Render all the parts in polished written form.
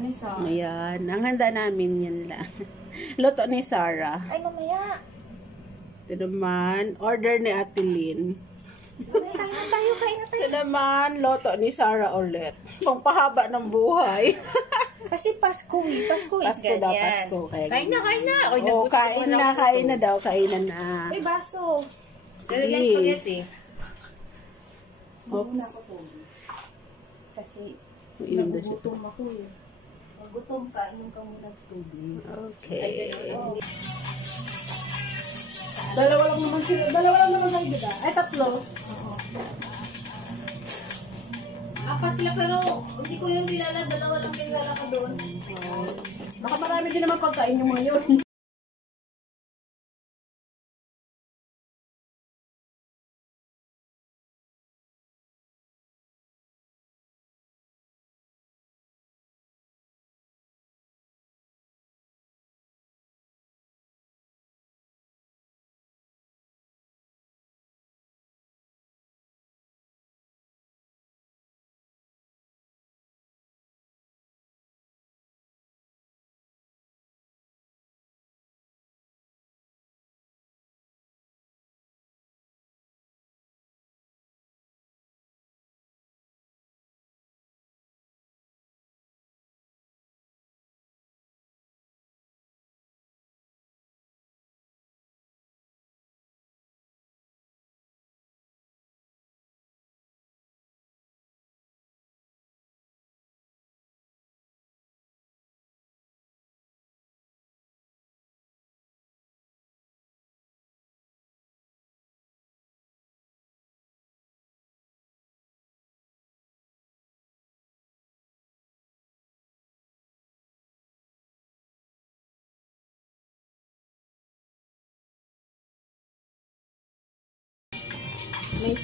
ni Sarah. Ayan, ang handa namin yan lang. Luto ni Sarah. Ay, mamaya. Ito naman, order ni Ate Lynn. Kain na tayo. Ito naman, luto ni Sarah ulit. Pangpahaba ng buhay. Kasi Pasko is Pasko daw, ganyan. Pasko. Kain na. Oy, Oh, kain na daw, kainan na. May baso. Sige. Spaghetti. Oops. Kasi Inom daw siya. nagugutom ako eh. Nagutom ka, inom ka muna ng tubig. Okay. Dalawa lang naman kayo, diba? Ay, tatlo. Apat sila pero hindi ko yung kilala. Dalawa lang kilala ko doon. Baka marami din naman pagkain yung mga yun.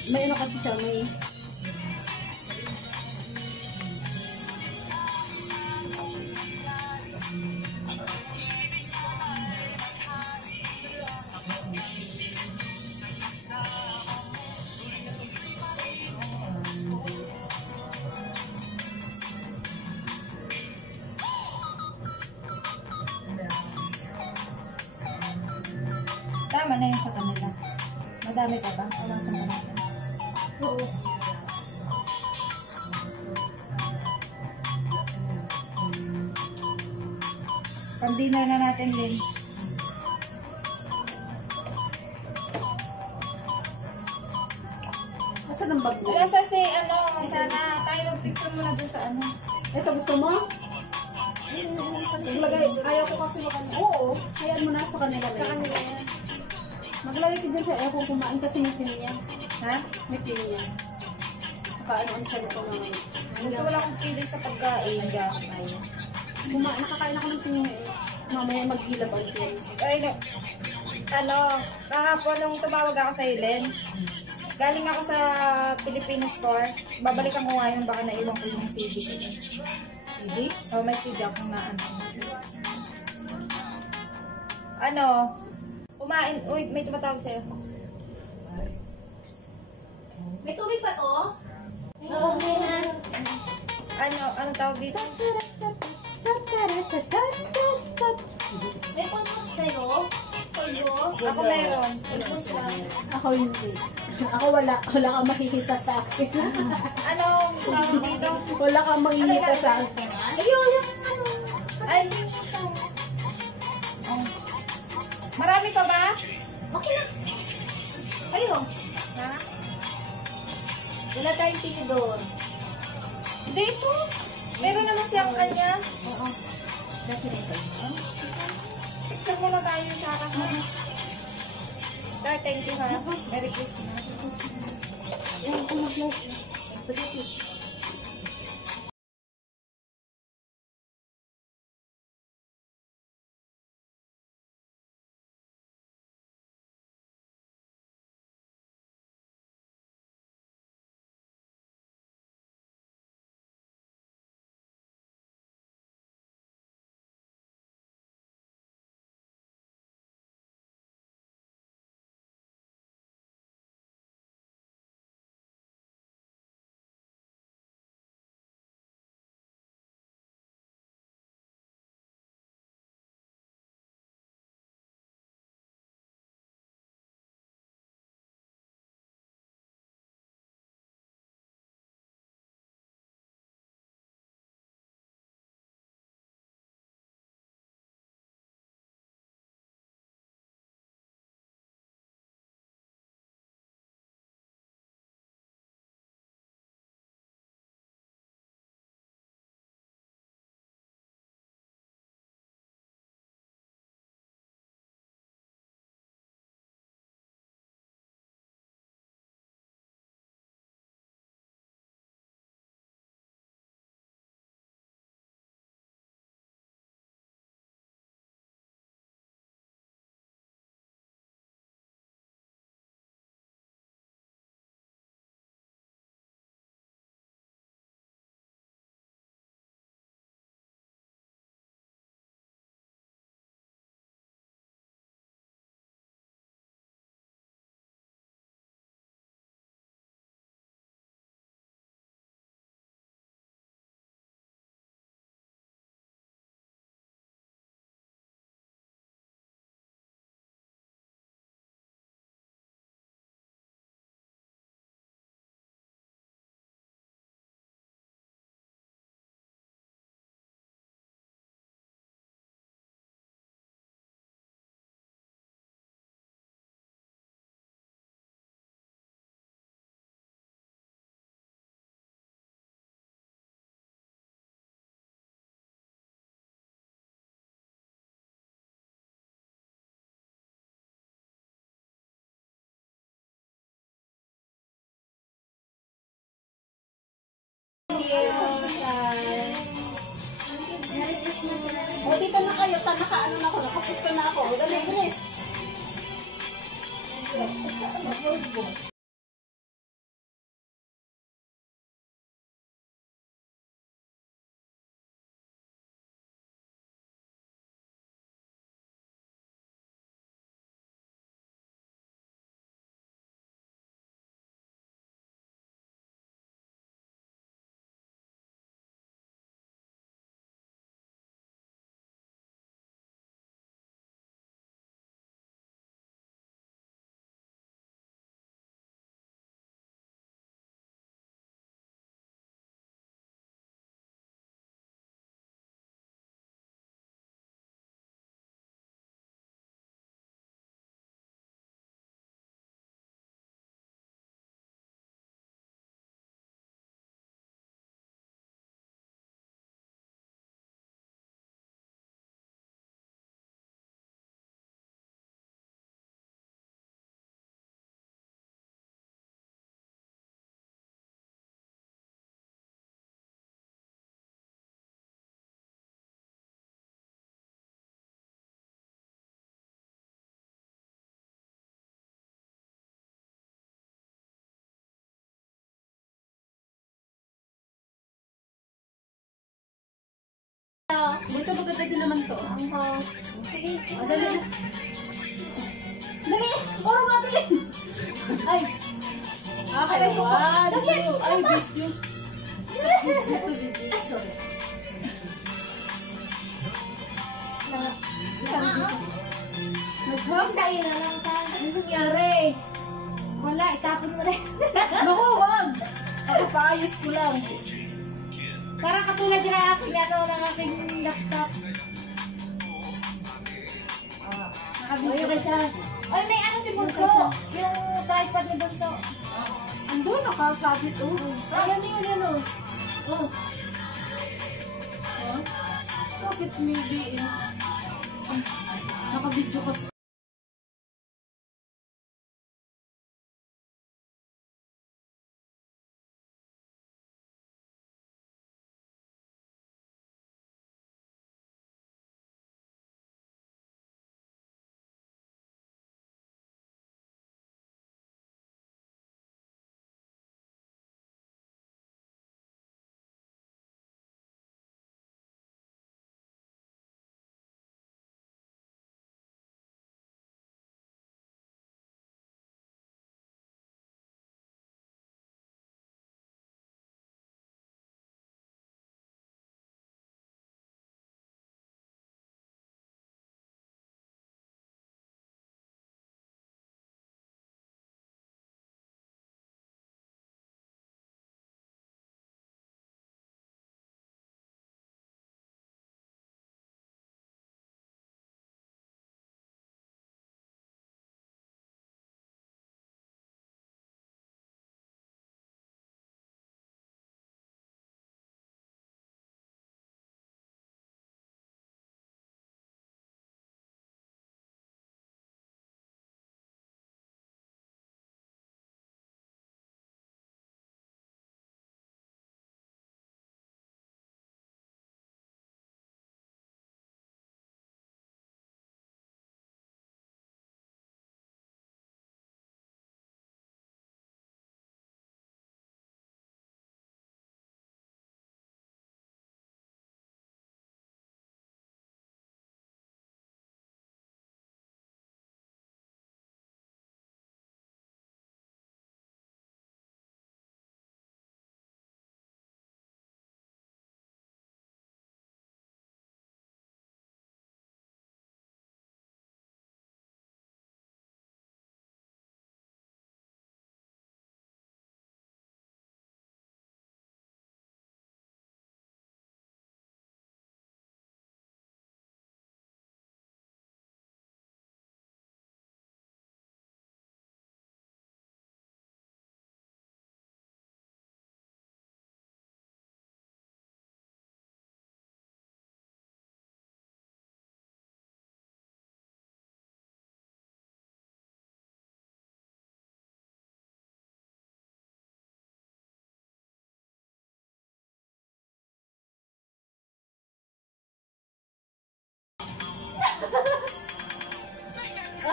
May ano kasi siya, may... Tama na yun sa kanila. Madami ka ba? Walang sa kanila. Oo. Pag-dinner na natin, Lynn. Asan ang bag mo? Wala sa si, sana tayo mag-picture muna doon sa ano. Ito, gusto mo? Maglagay, ayaw ko kasi makanya. Oo, hayaan mo na sa kanila. Sa kanila yan. Maglagay ka dyan sa ayaw kong kumain kasi may piniya. Ha? May piniya. Nakaano siya nito naman. Gusto wala akong pili sa pagkain. Gamay. Nakakain ako ng piniya eh. Mamaya maghilab ang tiyan. Ay, kahapon nung tumawag ako sa Helen, galing ako sa Filipino store. Babalikan ko ngayon, baka naiwan ko yung CD ko. CD? Oh, may CD akong na kumain. Uy, may tumatawag sa'yo. May tubig pa to? Oo, anong tawag dito? May podcast kayo? Kayo? Ako meron. Ako hindi. Ako wala. Wala kang makikita sa akin. Anong tawag dito? Wala kang makikita sa akin. Ayun, ay, marami pa ba? Okay na. Kayo? Ha? Wala tayong tinidor. Dito. Meron naman siyang kanya. Oo. Picture muna tayo sa akin. Sir, thank you ha. Merry Christmas. Yan, kumag-live. Spaghetti. nakaano na ako, nakapusto na ako. Dali, bilis. Dito maganda din naman to. Ang host. Sige. Dali. Dali! Puro nga dali! Ay! Ay, one, two, ay, bisyo. Ay, sorry. Nag-vlog Sa'yo na lang sa... Ano nangyari? Wala, itapon mo rin. Naku, wag. Ako paayos ko lang. Para katulad din ang aking ano, ng aking laptop. Ayun kaysa... Ay, may ano si Bunso. Yung tripod ni Bunso. Andun, nakasabit, oh. Ayan yun, ano? Oh. Bakit maybe, nakabidyo kasi.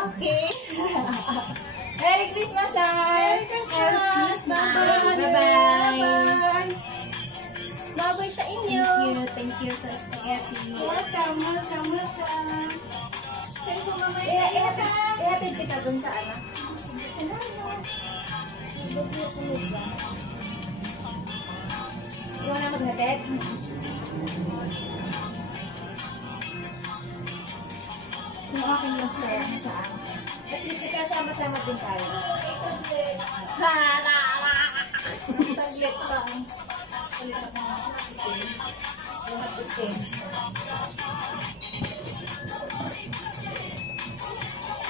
Okay. Merry Christmas, Merry Christmas. Bye-bye. Bye-bye. Bye-bye sa inyo. Thank you sa spaghetti. Welcome. Saan ko mamaya? Ihatid kita dun sa ano. Ikaw na maghatid? Yung aking mas kaya saan? At least ikasama-sama din tayo. Taglit pa. Taglit pa nga. Lahat itim.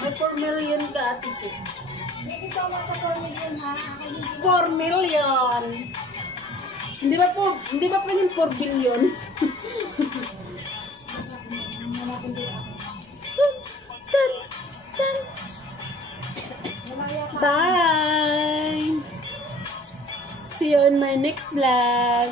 May 4 million ka, Ate Chick. Thank you so much sa 4 million, ha? Ako hindi 4 million! Hindi ba pwedeng 4 billion? Bye! See you on my next vlog.